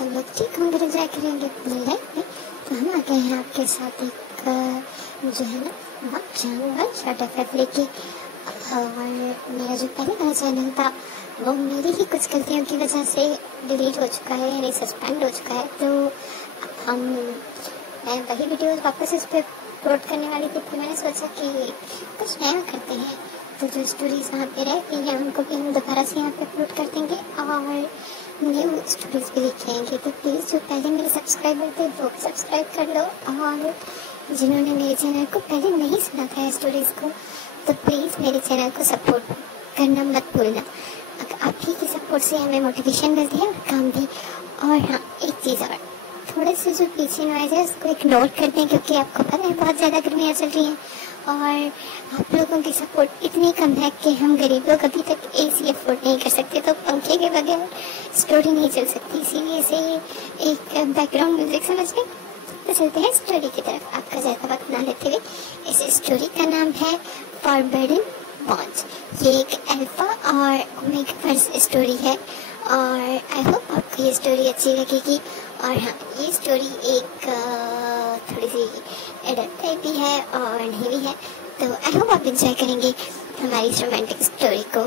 तो लोग ठीक हम घर एंजॉय करेंगे अपनी लाइफ में। तो हम आ गए हैं आपके साथ एक जो है ना वन शॉट एफ लेके। और मेरा जो पहले वाला चैनल था वो मेरी ही कुछ गलतियों की वजह से डिलीट हो चुका है, यानी सस्पेंड हो चुका है। तो मैं वही वीडियोस वापस इस पर अपलोड करने वाली थी, फिर मैंने सोचा कि कुछ नया करते हैं। तो जो स्टोरीज वहाँ पे रहती हैं उनको भी हम दोबारा से यहाँ पे अपलोड कर देंगे और न्यू स्टोरीज भी लिख लेंगे। तो प्लीज़ जो पहले मेरे सब्सक्राइबर थे वो सब्सक्राइब कर लो, और जिन्होंने मेरे चैनल को पहले नहीं सुना था स्टोरीज़ को, तो प्लीज़ मेरे चैनल को सपोर्ट करना मत भूलना। आप ही की सपोर्ट से हमें मोटिवेशन मिलती है और काम भी। और हाँ, एक चीज़ और, थोड़े से जो पीछे नॉइज़ है उसको इग्नोर कर दें, क्योंकि आपको पता है बहुत ज़्यादा गर्मियाँ चल रही हैं और आप लोगों की सपोर्ट इतनी कम है कि हम गरीब लोग अभी तक AC अफोर्ड नहीं कर सकते, तो पंखे के बगैर स्टोरी नहीं चल सकती। इसीलिए से एक बैकग्राउंड म्यूजिक समझ लें। तो चलते हैं स्टोरी की तरफ, आपका ज़्यादा वक्त ना लेते हुए। इस स्टोरी का नाम है फॉरबिडन बॉन्ड्स। ये एक अल्फा और ओमेगा फर्स्ट स्टोरी है और आई होप आपको ये स्टोरी अच्छी लगेगी। और हाँ, ये स्टोरी एक थोड़ी सी एडल्ट टाइप भी है और नहीं भी है, तो आई होप आप इंजॉय करेंगे हमारी इस रोमांटिक स्टोरी को।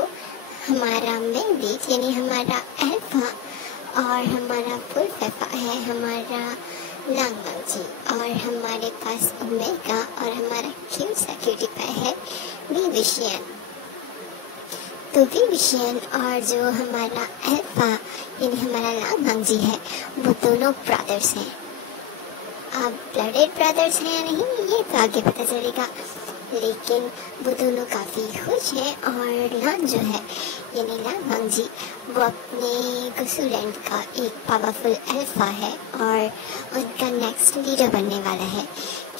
हमारा मेन लीड यानी हमारा अल्फा और हमारा फुल फैफा है हमारा लांगमांग जी, और हमारे पास ओमेगा और हमारा क्यूट सा क्यूटी पाई है विविशियन। तो विविशियन और जो हमारा अल्फा यानी हमारा लांगमांग जी है वो दोनों ब्रदर्स हैं। अब ब्लडेड ब्रदर्स हैं या नहीं ये तो आगे पता चलेगा, लेकिन वो दोनों काफ़ी खुश हैं। और लांग जो है यानी लांगमांग जी वो अपने गुसुलैंड का एक पावरफुल अल्फा है और उनका नेक्स्ट लीडर बनने वाला है,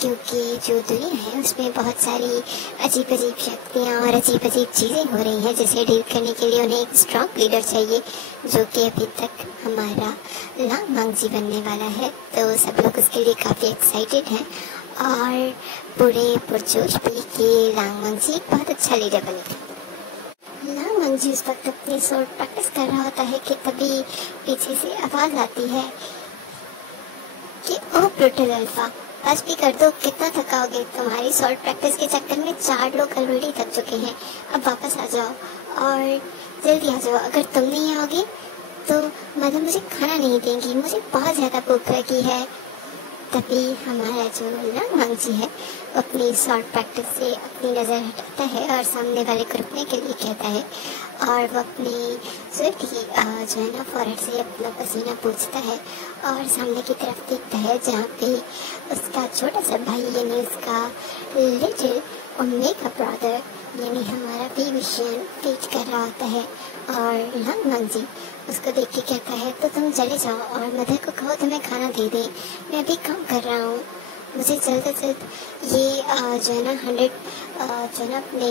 क्योंकि जो दुनिया है उसमें बहुत सारी अजीब अजीब शक्तियाँ और अजीब अजीब चीज़ें हो रही हैं, जिसे डील करने के लिए उन्हें एक स्ट्रॉन्ग लीडर चाहिए, जो कि अभी तक हमारा लांगमांग जी बनने वाला है। तो सब लोग उसके लिए काफ़ी एक्साइटेड हैं और पूरे पुरजोश भी कि लांगमांग जी बहुत अच्छा लीडर बनेगा। लांगमांग जी उस वक्त अपनी स्वॉर्ड प्रैक्टिस कर रहा होता है कि तभी पीछे से आवाज़ आती है कि ओ ब्रूटल अल्फा, बस भी कर दो, कितना थकाओगे, तुम्हारी स्वॉर्ड प्रैक्टिस के चक्कर में 4 लोग ऑलरेडी थक चुके हैं, अब वापस आ जाओ और जल्दी आ जाओ, अगर तुम नहीं आओगे तो मतलब मुझे खाना नहीं देंगी, मुझे बहुत ज़्यादा भूख लगी है। तभी हमारा जो लांगमांग जी है वो अपनी स्वॉर्ड प्रैक्टिस से अपनी नज़र हटाता है और सामने वाले को रुकने के लिए कहता है, और वो अपनी स्विफ्ट की जो है ना फॉरहेड से अपना पसीना पोंछता है और सामने की तरफ देखता है जहाँ पे उसका छोटा सा भाई यानी उसका लिटिल ओमेगा ब्रदर यानी हमारा विविशियन वेट कर रहा होता है। और लांगमांग जी उसको देख के कहता है, तो तुम चले जाओ और मदर को कहो तुम्हें खाना दे दे, मैं अभी काम कर रहा हूँ, मुझे जल्द से जल्द ये जो है ना 100 जो है ना अपने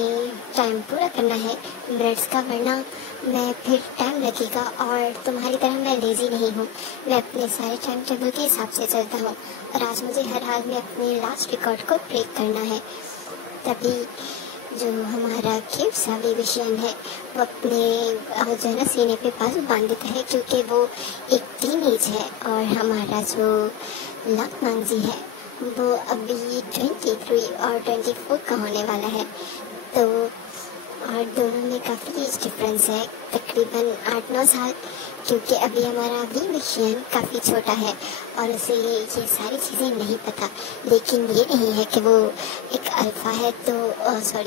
टाइम पूरा करना है ब्रेड्स का, वरना मैं फिर टाइम लगेगा। और तुम्हारी तरह मैं लेजी नहीं हूँ, मैं अपने सारे टाइम टेबल के हिसाब से चलता हूँ और आज मुझे हर हाल में अपने लास्ट रिकॉर्ड को ब्रेक करना है। तभी जो हमारा क्यूट सा विविशियन है वो अपने जो है ना सीने पे बाजू बांध देता है, क्योंकि वो एक टीनेज है। और हमारा जो लांगमांग जी है वो अभी 23 और 24 का होने वाला है। तो और दोनों में काफ़ी एज डिफरेंस है, तकरीबन 8-9 साल, क्योंकि अभी हमारा विविशियन काफ़ी छोटा है और उसे ये सारी चीज़ें नहीं पता। लेकिन ये नहीं है कि वो एक अल्फा है तो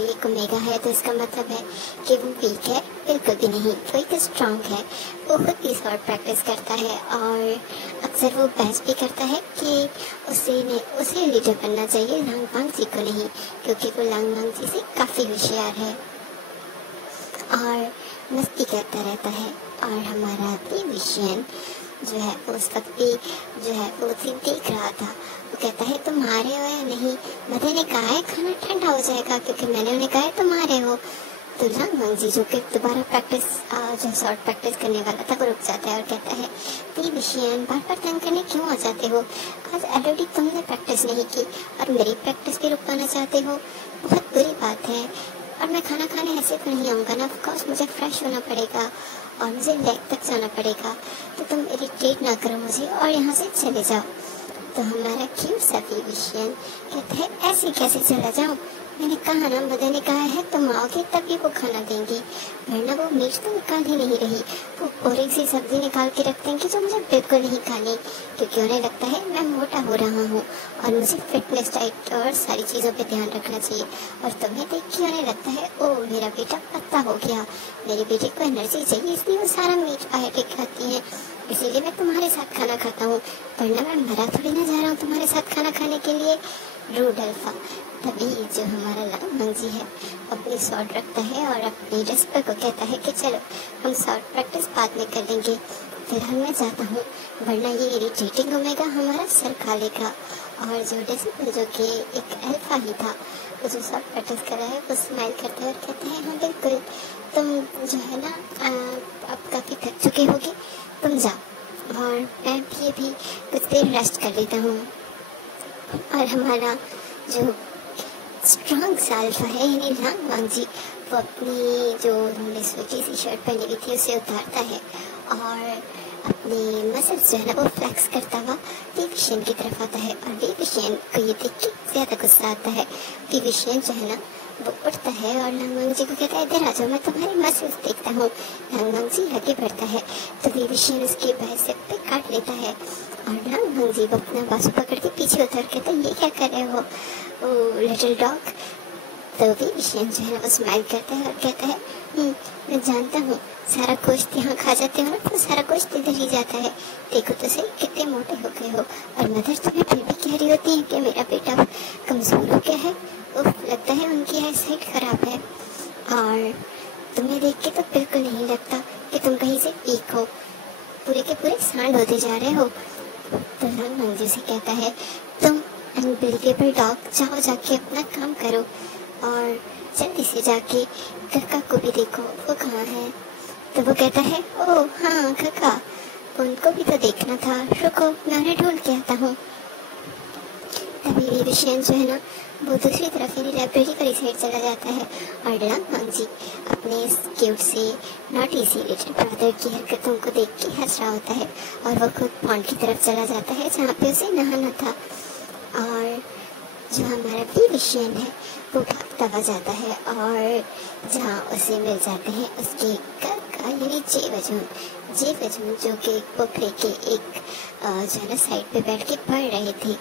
एक ओमेगा है तो इसका मतलब है कि वो वीक है, बिल्कुल भी नहीं, वो एक स्ट्रॉन्ग है। वो खुद भी स्वॉर्ड प्रैक्टिस करता है और अक्सर वो बहस भी करता है कि उसे लीडर बनना चाहिए, लांगमांग जी को नहीं, क्योंकि वो लांगमांग जी से काफ़ी होशियार है और मस्ती करता रहता है। और हमारा विविशियन जो है उस वक्त भी जो है वो देख रहा था, वो कहता है तुम हारे हो या नहीं, मदर ने कहा है खाना ठंडा हो जाएगा, क्योंकि मैंने उन्हें कहा है तुम हारे हो। तो लांगमांग जी जो कि दोबारा प्रैक्टिस जो शॉर्ट प्रैक्टिस करने वाला था वो रुक जाता है और कहता है विविशियन बार बार तंग करने क्यों आ जाते हो, आज ऑलरेडी तुमने प्रैक्टिस नहीं की और मेरी प्रैक्टिस भी रुकवाना चाहते हो, बहुत बुरी बात है। और मैं खाना खाने ऐसे तो नहीं आऊँगा ना, ऑफकोर्स मुझे फ्रेश होना पड़ेगा और मुझे लेक तक जाना पड़ेगा, तो तुम इरिटेट ना करो मुझे और यहाँ से चले जाओ। तो हमारा क्यूट सा विविशियन कहता है ऐसे कैसे चला जाऊँ, मैंने कहा ना मदर ने कहा है तुम आओगे तभी वो खाना देंगी, वरना वो मीट तो निकाल ही नहीं रही। वो बोरिंग सी सब्जी निकाल के रख देंगी जो मुझे बिल्कुल नहीं खानी, क्योंकि उन्हें लगता है मैं मोटा हो रहा हूँ और मुझे फिटनेस डाइट और सारी चीज़ों पे ध्यान रखना चाहिए। और तुम्हें देख के उन्हें लगता है ओ मेरा बेटा पतला हो गया, मेरी बेटी को एनर्जी चाहिए, इसलिए वो सारा मीट बाहर के खाती है, इसीलिए मैं तुम्हारे साथ खाना खाता हूँ, वरना मैं मरा थोड़ी ना जा रहा हूँ तुम्हारे साथ खाना खाने के लिए। रूडल्फा। तभी जो हमारा लांग जी है अपनी शॉर्ट रखता है और अपनी डेस्पर को कहता है कि चलो हम शॉर्ट प्रैक्टिस बाद में कर लेंगे, फिलहाल मैं जाता हूँ, वरना ये इरिटेटिंग ओमेगा हमारा सर खा लेगा। और जो डेस्पर जो कि एक अल्फा ही था, वो जो शॉर्ट प्रैक्टिस कर रहा है वो स्माइल करते हैं और कहते हैं हाँ बिल्कुल, तुम जो है ना अब काफ़ी थक चुके होगे, तुम जाओ और मैं भी कुछ देर रेस्ट कर लेता हूँ। और हमारा जो स्ट्रॉन्ग सा अल्फा है यानी लांग जी, वो अपनी जो उन्होंने छोटी सी शर्ट पहनी हुई थी उसे उतारता है और अपने मसल्स जो है ना वो फ्लेक्स करता हुआ विविशियन की तरफ आता है। और विविशियन को ये देख के ज़्यादा गुस्सा आता है। विविशियन जो है ना वो उठता है और लांग जी को कहता है इधर आ जाओ, मैं तुम्हारी मसल्स देखता हूँ। लांग जी आगे बढ़ता है तो विविशियन उसके बाइसेप पे काट लेता है और लांग जी वो अपना बाजू पकड़ के पीछे उतर कहता है ये क्या कर रहे हो लिटिल डॉग। तो विविशियन जो है वो स्माइल करता है और कहता है मैं जानता हूँ सारा गोश्त यहाँ खा जाते हो ना तो सारा गोश्त इधर ही जाता है, देखो तो सही कितने मोटे हो गए हो। और मदर तुम्हें फिर भी कह रही होती है कि मेरा बेटा कमज़ोर हो गया है, लगता है उनकी आई साइट खराब है और तुम्हें देख के तो बिल्कुल नहीं लगता कि तुम कहीं से वीक हो, पूरे के पूरे सांड होते जा रहे हो। तो लांग जी से कहता है तुम अनबिलीवेबल डॉग, जाओ जाके अपना काम करो और जल्दी से जाके कक्का को भी देखो वो कहाँ है। तो वो कहता है ओह हाँ कक्का, उनको भी तो देखना था, रुको मैं उन्हें ढूंढ के आता हूँ। तभी विविशियन जो है ना वो दूसरी तरफ यानी लाइब्रेरी वाली साइड चला जाता है और लांग जी अपने क्यूट से नॉटी सी लिटिल ब्रदर की हरकतों को देख के हंस रहा होता है और वो खुद पॉन्ड की तरफ चला जाता है जहाँ पे उसे नहाना था। और जो हमारा विविशियन है वो भागता हुआ जाता है और जहाँ उसे मिल जाते हैं उसके काका यानी जे वजून जो कि बुक लेके एक जो है ना साइड पे बैठ के पढ़ रहे थे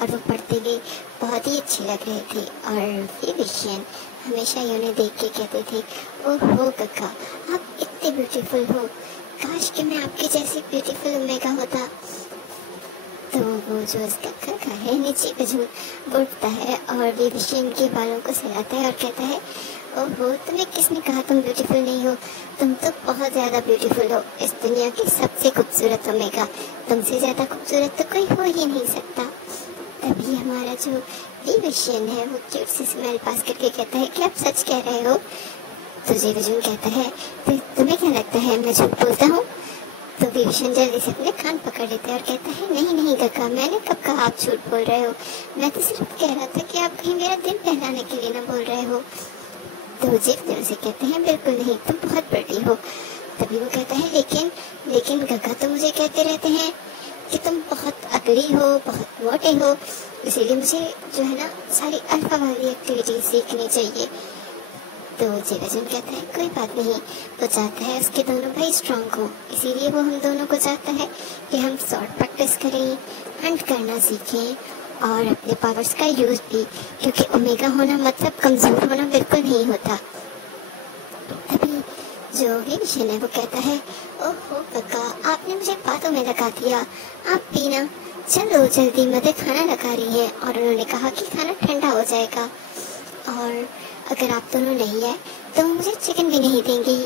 और वो पढ़ते हुए बहुत ही अच्छे लग रहे थे। और विविशियन हमेशा ही उन्हें देख के कहते थे ओहो काका आप इतने ब्यूटीफुल हो, काश कि मैं आपके जैसी ब्यूटीफुल ओमेगा होता। तो वो जो उसका काका है नीचे वजून उठता है और विविशियन के बालों को सहलाता है और कहता है ओहो तुम्हें किसने कहा तुम ब्यूटीफुल नहीं हो, तुम तो बहुत ज़्यादा ब्यूटीफुल हो, इस दुनिया की सबसे खूबसूरत ओमेगा, तुमसे ज़्यादा खूबसूरत तो कोई हो ही नहीं सकता। तभी हमारा जो विविशियन है वो क्यूट सी स्माइल पास करके कहता है कि आप सच कह रहे हो। तो जे वजून कहता है तो तुम्हें क्या लगता है मैं झूठ बोलता हूँ। तो विविशियन जल्दी से अपने कान पकड़ लेता है और कहता है नहीं नहीं काका, मैंने कब कहा आप झूठ बोल रहे हो, मैं तो सिर्फ कह रहा था कि आप कहीं मेरा दिल बहलाने के लिए ना बोल रहे हो। तो जीव से कहते हैं बिल्कुल नहीं, तुम बहुत बड़ी हो। तभी वो कहता है लेकिन काका तो मुझे कहते रहते हैं कि तुम बहुत अगली हो, बहुत मोटे हो, इसीलिए मुझे जो है ना सारी अल्फा वाली एक्टिविटी सीखनी चाहिए। तो जीवजन कहता है कोई बात नहीं, वो चाहता है उसके दोनों भाई स्ट्रांग हो, इसीलिए वो हम दोनों को चाहता है कि हम शॉर्ट प्रैक्टिस करें, हंट करना सीखें और अपने पावर्स का यूज भी, क्योंकि ओमेगा होना मतलब कमजोर होना बिल्कुल नहीं होता। तभी जो विविशियन है वो कहता है ओहो काका आपने मुझे बातों में लगा दिया, आप पीना चलो जल्दी, मदर खाना लगा रही है और उन्होंने कहा कि खाना ठंडा हो जाएगा और अगर आप दोनों नहीं आए तो मुझे चिकन भी नहीं देंगी।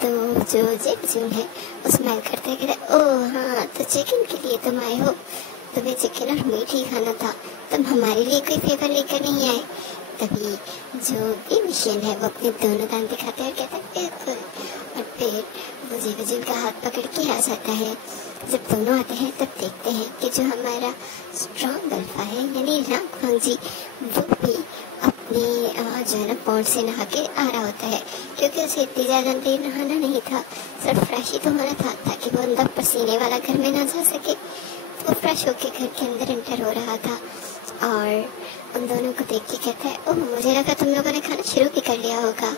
तो जो जेबजून है वो स्माइल करते हैं ओह हाँ तो चिकन के लिए तुम आए हो, तुम्हें चिकन और मीट ही खाना था, तुम हमारे लिए कोई फेवर लेकर नहीं आए। तभी जो विविशियन है वो अपने दोनों दांत दिखाते हैं और कहता है बिल्कुल, और फिर वो जेबजून का हाथ पकड़ के आ जाता है। जब दोनों आते हैं तब देखते हैं कि जो हमारा स्ट्रॉन्ग अल्फा है यानी लांग जी वो भी अपनी जो है ना पॉन्ड से नहा के आ रहा होता है, क्योंकि उसे इतनी ज़्यादा देर नहाना नहीं था, सिर्फ फ्रेश ही तो होना था ताकि वो अंदर पसीने वाला घर में ना जा सके। वो फ्रेश होके घर के अंदर एंटर हो रहा था और उन दोनों को देख के कहता है, ओह मुझे लगा तुम लोगों ने खाना शुरू भी कर लिया होगा।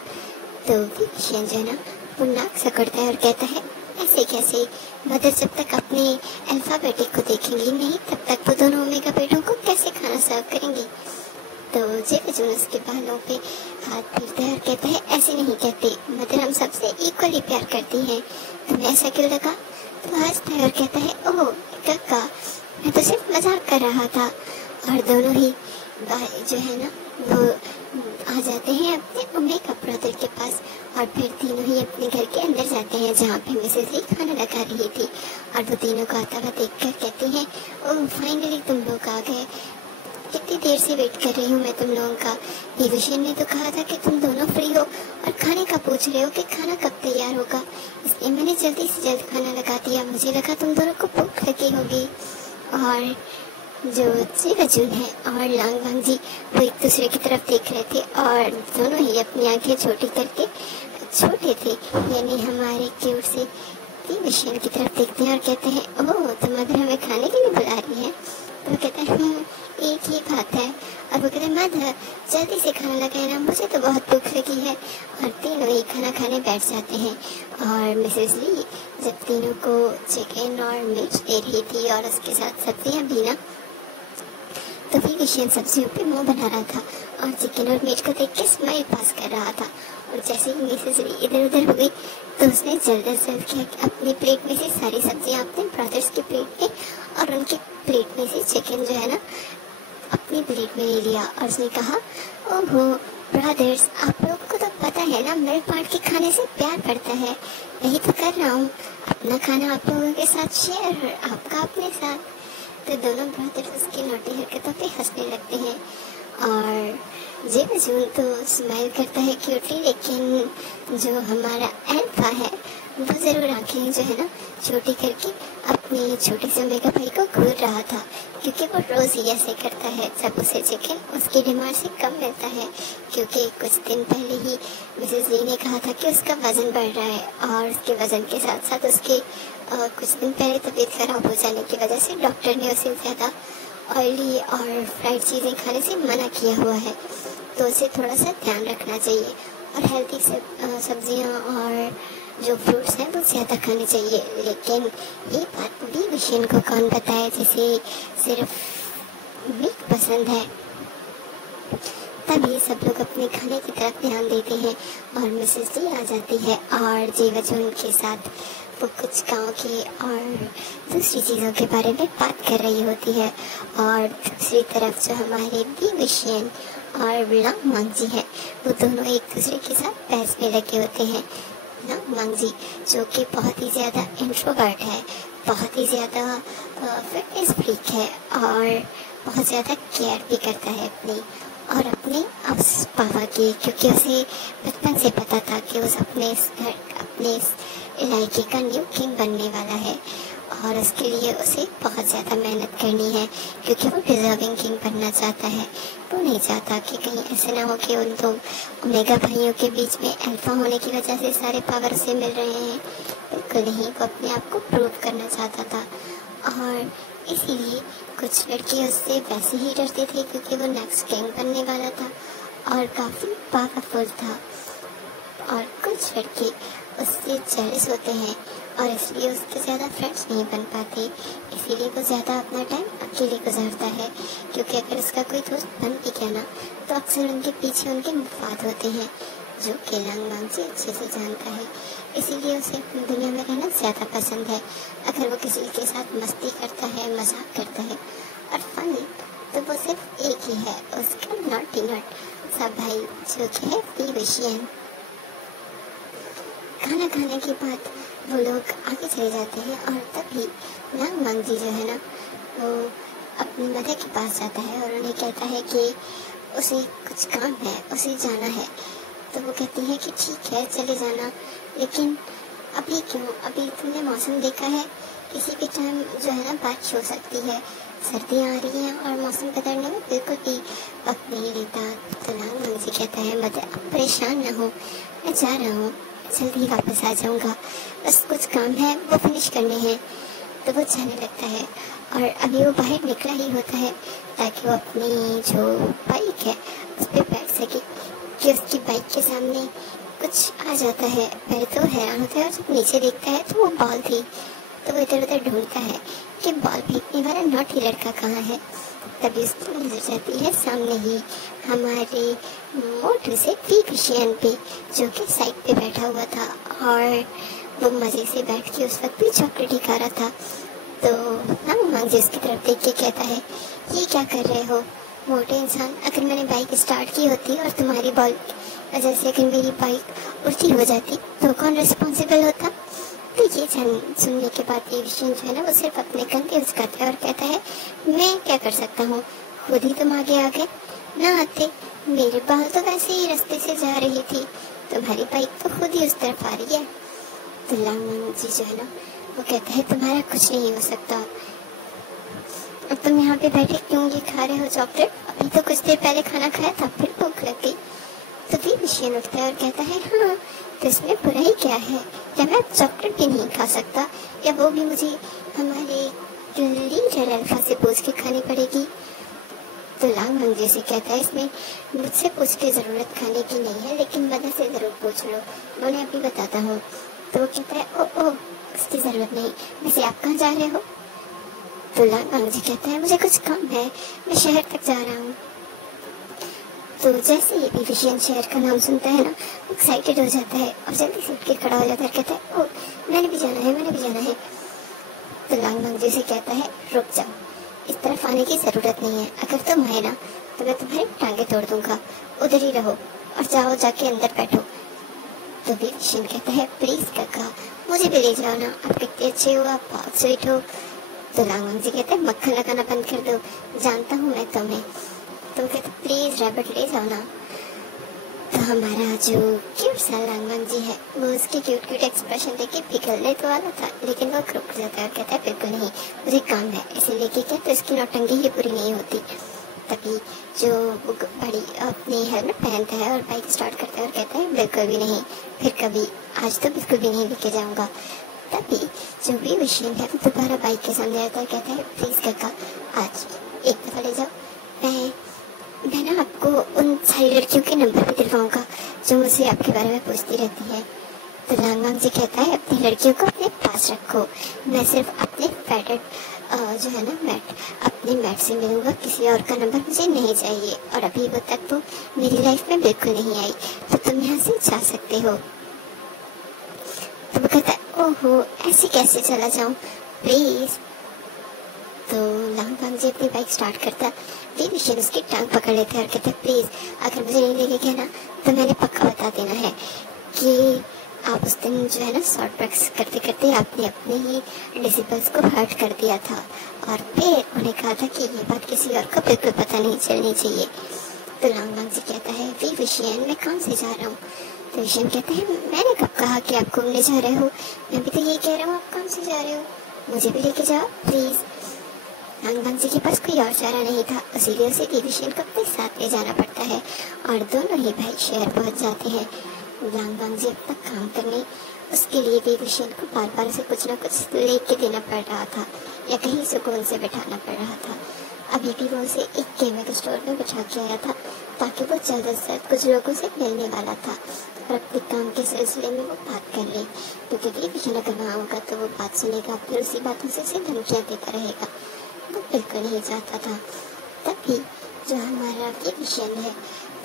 तो विविशियन जो है ना वो नाक सकड़ता है और कहता है, ऐसे कैसे, मदर जब तक अपने अल्फाबेटिक को देखेंगी नहीं तब तक वो दोनों ओमेगा बेटों को कैसे खाना सर्व करेंगी। तो जेवजून उसके बालों पे हाथ फेरता है और कहता है, ऐसे नहीं कहते, मदर हम सबसे इक्वली प्यार करती हैं, तुम्हें ऐसा क्यों लगा। तो हंसता है और कहता है, ओह कक्का, मैं तो सिर्फ मजाक कर रहा था। और दोनों ही जो है ना वो आ जाते हैं अपने ओमेगा ब्रदर के पास और फिर तीनों ही अपने घर के अंदर जाते हैं जहाँ पे मिसेस ली खाना लगा रही थी। और वो तीनों को आता हुआ देख कर कहती हैं, ओह फाइनली तुम लोग आ गए, कितनी देर से वेट कर रही हूँ मैं तुम लोगों का। विविशियन ने तो कहा था कि तुम दोनों फ्री हो और खाने का पूछ रहे हो कि खाना कब तैयार होगा, इसलिए मैंने जल्दी से जल्द खाना लगा दिया, मुझे लगा तुम दोनों को भूख लगी होगी। और जो जेवजून है और लांग वांग जी वो एक दूसरे की तरफ देख रहे थे और दोनों ही अपनी आंखें छोटी करके, छोटे थे यानी हमारे क्यूट से विविशियन की तरफ देखते हैं और कहते हैं, ओह तो मदर हमें खाने के लिए बुला रही है। तो कहते हैं, एक ही बात है। और वो कहते हैं, मदर जल्दी से खाना लगाए ना, मुझे तो बहुत भूख लगी है। और तीनों ही खाना खाने बैठ जाते हैं और मिसेस ली जब तीनों को चिकन और मिर्च दे रही थी और उसके साथ सब्जियां भी ना, तो विविशियन सब्जियों पे मुंह बना रहा था और चिकन और मिर्च को देख के स्माइल पास कर रहा था। और जैसे ही मिसेस ली इधर उधर हो गई तो उसने जल्द से जल्द किया कि अपनी प्लेट में से सारी सब्जियां अपने ब्रदर्स की प्लेट में और उनके प्लेट में से चिकन जो है ना अपनी प्लेट में ले लिया। और उसने कहा, ओहो ब्रदर्स, आप लोगों को तो पता है ना मिल बांट के खाने से प्यार बढ़ता है, यही तो कर रहा हूँ, अपना खाना आप लोगों के साथ शेयर और आपका अपने साथ। तो दोनों ब्रदर्स उसकी नोटी हरकतों पे हंसने लगते हैं और जेवजून तो स्माइल करता है क्यूटली, लेकिन जो हमारा अल्फा है वो जरूर आंखें जो है ना छोटी करके अपने छोटे से ओमेगा भाई को घूर रहा था, क्योंकि वो रोज ही ऐसे करता है जब उसे चिकन उसकी डिमांड से कम मिलता है। क्योंकि कुछ दिन पहले ही मिसेस ली ने कहा था कि उसका वजन बढ़ रहा है और उसके वजन के साथ साथ उसके कुछ दिन पहले तबीयत खराब हो जाने की वजह से डॉक्टर ने उसे ज़्यादा ऑयली और फ्राइड चीज़ें खाने से मना किया हुआ है, तो उसे थोड़ा सा ध्यान रखना चाहिए और हेल्दी सब्जियां और जो फ्रूट्स हैं वो ज़्यादा खाने चाहिए। लेकिन ये बात विविशियन को कौन बताए जिसे सिर्फ मीट पसंद है। तभी सब लोग अपने खाने की तरफ ध्यान देते हैं और मिसेस ली आ जाती है और जेवजून के साथ वो कुछ गाँव की और दूसरी चीज़ों के बारे में बात कर रही होती है। और दूसरी तरफ जो हमारे विविशियन और लांग वांग जी है वो दोनों एक दूसरे के साथ बहस में लगे होते हैं। लांग वांग जी जो कि बहुत ही ज़्यादा इंट्रोवर्ट है, बहुत ही ज़्यादा फिटनेस फ्रीक है और बहुत ज़्यादा केयर भी करता है अपने पापा की, क्योंकि उसे बचपन से पता था कि उस अपने इलाके का न्यू किंग बनने वाला है और उसके लिए उसे बहुत ज़्यादा मेहनत करनी है, क्योंकि वो डिजर्विंग किंग बनना चाहता है। वो नहीं चाहता कि कहीं ऐसे ना हो कि उन दो ओमेगा भाइयों के बीच में अल्फा होने की वजह से सारे पावर उसे मिल रहे हैं। बिल्कुल नहीं, वो अपने आप को प्रूव करना चाहता था और इसीलिए कुछ लड़के उससे वैसे ही डरते थे क्योंकि वो नेक्स्ट किंग बनने वाला था और काफ़ी पावरफुल था, और कुछ लड़के उससे जेलस होते हैं और इसलिए उसके ज़्यादा फ्रेंड्स नहीं बन पाते। इसीलिए वो ज़्यादा अपना टाइम अकेले गुजारता है, क्योंकि अगर उसका कोई दोस्त बन भी गया ना तो अक्सर उनके पीछे उनके मुफाद होते हैं, जो कि लांग वांग जी अच्छे से जानता है। इसीलिए उसे अपनी दुनिया में रहना ज़्यादा पसंद है। अगर वो किसी के साथ मस्ती करता है, मजाक करता है और फनी, तो वो सिर्फ एक ही है, उसका नॉटी नॉट सब भाई, जो कि है विविशियन। खाना खाने के बाद वो लोग आगे चले जाते हैं और तभी लांग वांग जी जो है ना वो अपनी मदर के पास जाता है और उन्हें कहता है कि उसे कुछ काम है, उसे जाना है। तो वो कहती है कि ठीक है चले जाना, लेकिन अभी क्यों, अभी तुमने मौसम देखा है, किसी भी टाइम जो है ना बारिश हो सकती है, सर्दियाँ आ रही हैं और मौसम बदलने में बिल्कुल भी वक्त नहीं लेता। तो लांग जी कहता है मदर आप परेशान ना हो, मैं जा रहा हूँ, जल्दी वापस आ जाऊँगा, बस कुछ काम है वो फिनिश करने हैं। तो वो जाने लगता है और अभी वो बाहर निकला ही होता है ताकि वो अपनी जो बाइक है उस पर बैठ सके कि उसकी बाइक के सामने कुछ आ जाता है। पहले तो हैरान होता है और जब नीचे देखता है तो वो बॉल थी। तो वो इधर उधर ढूंढता है कि बॉल फेंकने वाला नॉटी लड़का कहाँ है। तभी उसकी नजर जाती है सामने ही हमारे मोटर से पी पे, जो कि साइड पे बैठा हुआ था और वो मजे से बैठ के उस वक्त भी चॉकलेट ही खा रहा था। तो लांग जी उसकी तरफ देख के कहता है ये क्या कर रहे हो मोटे इंसान, अगर मैंने बाइक स्टार्ट की होती और तुम्हारी बॉल वजह से अगर मेरी बाइक उल्टी हो जाती तो कौन रिस्पॉन्सिबल होता। तो ये सुनने के बाद ये विषय जो है ना वो सिर्फ अपने कंधे उचकाता है और कहता है मैं क्या कर सकता हूँ, खुद ही तुम आगे आ गए, ना आते मेरी बॉल तो वैसे ही रास्ते से जा रही थी, तुम्हारी बाइक तो खुद ही उस तरफ आ रही है। तो लांग जी जो है ना वो कहता है तुम्हारा कुछ नहीं हो सकता, अब तुम यहाँ पे बैठे क्यों ये खा रहे हो चॉकलेट, अभी तो कुछ देर पहले खाना खाया था फिर भूख लग गई। तो फिर विषय उठता है और कहता है हाँ तो इसमें बुराई क्या है, क्या मैं चॉकलेट भी नहीं खा सकता, या वो भी मुझे हमारे लीडर अल्फा से पूछ के खानी पड़ेगी। तो लांग जी से कहता है इसमें मुझसे पूछ के जरूरत खाने की नहीं है, लेकिन मदर से जरूर पूछ लो, मैं उन्हें अभी बताता हूँ। तो वो कहता है ओ उसकी जरूरत नहीं, वैसे आप कहाँ जा रहे हो। तो लांग जी कहता है मुझे कुछ काम है, मैं शहर तक जा रहा हूँ। तो जैसे ही विविशियन शहर का नाम सुनता है ना एक्साइटेड हो जाता है और जल्दी से उठ के खड़ा हो जाता है, कहता है ओ मैंने भी जाना है, मैंने भी जाना है। तो लांग जी से कहता है रुक जाओ, इस तरफ आने की जरूरत नहीं है, अगर तुम आए ना तो मैं तुम्हारी टांगे तोड़ दूंगा, उधर ही रहो और जाओ जाके अंदर बैठो। तो विविशियन कहता है प्लीज काका मुझे भी ले जाओ ना, आप कितने अच्छे हो, आप बहुत स्वीट हो। तो लांग जी कहते हैं मक्खन लगाना बंद कर दो, जानता हूँ मैं तुम्हें। तो कहते प्लीज रैबिट ले जाओ ना। तो हमारा जो क्यूट सा लांग जी है वो उसके क्यूट क्यूट एक्सप्रेशन देके पिघलने तो वाला था, लेकिन वो रुक जाता है और कहता है बिल्कुल नहीं, मुझे काम है, इसे लेके क्या तो इसकी नौटंगी ही पूरी नहीं होती। तभी जो बड़ी अपनी हेलमेट पहनता है और बाइक स्टार्ट करता है और कहता है बिल्कुल भी नहीं, फिर कभी, आज तो बिल्कुल भी नहीं लेके जाऊंगा। तभी जो भी विषय है वो दोबारा बाइक के सामने आता है, कहता है प्लीज काका आज एक दफा ले जाओ, मैं ना आपको उन सारी लड़कियों के नंबर भी दिलवाऊंगा जो मुझे आपके बारे में पूछती रहती है। तो लांग जी कहता है अपनी लड़कियों को अपने पास रखो, मैं सिर्फ अपने फेडेड जो है ना अपने मैट से मिलूंगा, किसी और का नंबर मुझे नहीं चाहिए, और अभी वो तक तो मेरी लाइफ में बिल्कुल नहीं आई, तो तुम यहाँ से जा सकते हो। तो वो कहता है ओहो ऐसे कैसे चला जाऊँ प्लीज। तो लांग जी अपनी बाइक स्टार्ट करता, विविशियन उसकी टांग पकड़ लेते हैं और कहते हैं प्लीज अगर मुझे नहीं लेके गया ना तो मैंने पक्का बता देना है कि आप उस दिन जो है ना शॉर्ट ट्रैक्स करते करते आपने अपने ही डिसिपल्स को हर्ट कर दिया था, और फिर उन्हें कहा था कि ये बात किसी और को बिल्कुल पता नहीं चलनी चाहिए। तो लांग जी कहता है विविशियन मैं कहाँ से जा रहा हूँ। तो विविशियन कहते हैं मैंने कब कहा कि आप घूमने जा रहे हो, मैं भी तो यही कह रहा हूँ आप कहाँ से जा रहे हो, मुझे भी लेके जाओ प्लीज। लांग जी के पास कोई और चारा नहीं था, इसीलिए उसे विविशियन को अपने साथ ले जाना पड़ता है और दोनों ही भाई शहर पहुंच जाते हैं। लांग जी अपना काम करने उसके लिए विविशियन को बार बार उसे कुछ ना कुछ लेके देना पड़ रहा था या कहीं सुकून से बैठाना पड़ रहा था। अभी भी वो उसे एक केमिकल स्टोर में बैठा के आया था ताकि वो जल्द से जल्द कुछ लोगों से मिलने वाला था और अपने काम के सिलसिले में वो बात कर ले, क्योंकि विविशियन अगर वहाँ होगा तो वो बात सुनेगा, फिर उसी बातों से उसे धमकियाँ देता रहेगा, वो बिल्कुल नहीं चाहता था। तभी जो हमारा विविशियन है